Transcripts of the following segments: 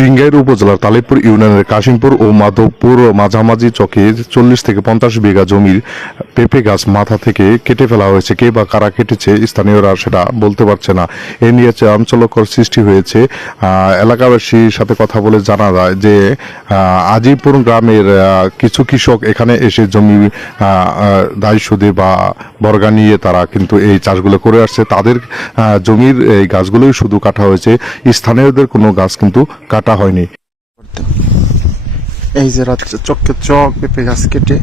সিংগাইর উপজেলার তালিপুর ইউনিয়নের কাশিমপুর ও মাধবপুর মাঝামাঝি চকে চল্লিশ থেকে পঞ্চাশ বিঘা জমির পেঁপে গাছ মাথা থেকে কেটে ফেলা হয়েছে। কে বা কারা কেটেছে, স্থানীয়রা সেটা বলতে পারছে না। এ নিয়ে চাঞ্চল্যকর সৃষ্টি হয়েছে এলাকাবাসীর সাথে কথা বলে জানা যায় যে আজিপুর গ্রামের কিছু কৃষক এখানে এসে জমি দায় সুদে বা বর্গা নিয়ে তারা কিন্তু এই চাষগুলো করে আসছে। তাদের জমির এই গাছগুলোই শুধু কাটা হয়েছে। স্থানীয়দের কোনো গাছ কিন্তু কাটা হয়নি। এই যে রাত্রে চককে চক পেঁপে গাছ কেটে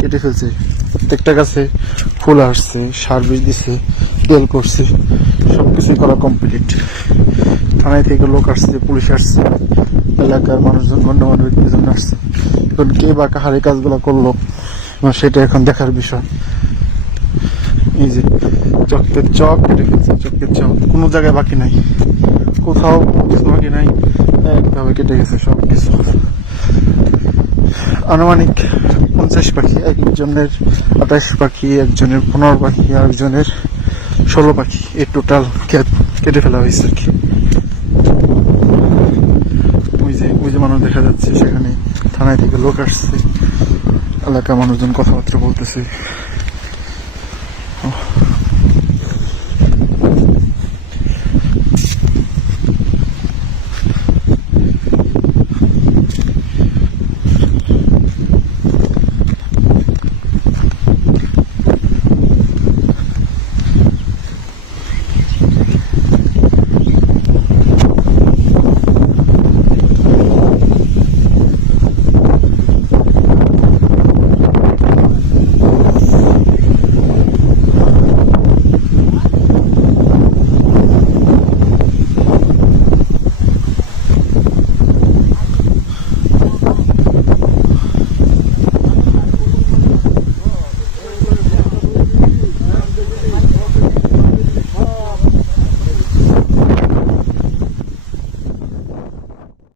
কেটে ফেলছে। প্রত্যেকটা গাছে ফুল আসছে, সার বীজ দিছে, তেল করছে। সবকিছুই করা কমপ্লিট থানায় থেকে লোক আসছে, পুলিশ আসছে, এলাকার মানুষজন, গণ্যমান্য ব্যক্তিজন আসছে। এখন কে বা কাহার এই কাজগুলো করল সেটা এখন দেখার বিষয়। এই যে চককে চক কেটে ফেলছে, চককে চক। কোনো জায়গায় বাকি নাই। কোথাও কিছু নাই একভাবে কেটে গেছে সব কিছু আনুমানিক পঞ্চাশ পাখি, একজনের আঠাশ পাখি, একজনের পনেরো পাখি, আর একজনের ষোলো পাখি। এই টোটাল কেটে ফেলা হয়েছে আর কি। ওই যে ওই যে মানুষ দেখা যাচ্ছে, সেখানে থানায় থেকে লোক আসছে, এলাকার মানুষজন কথাবার্তা বলতেছে।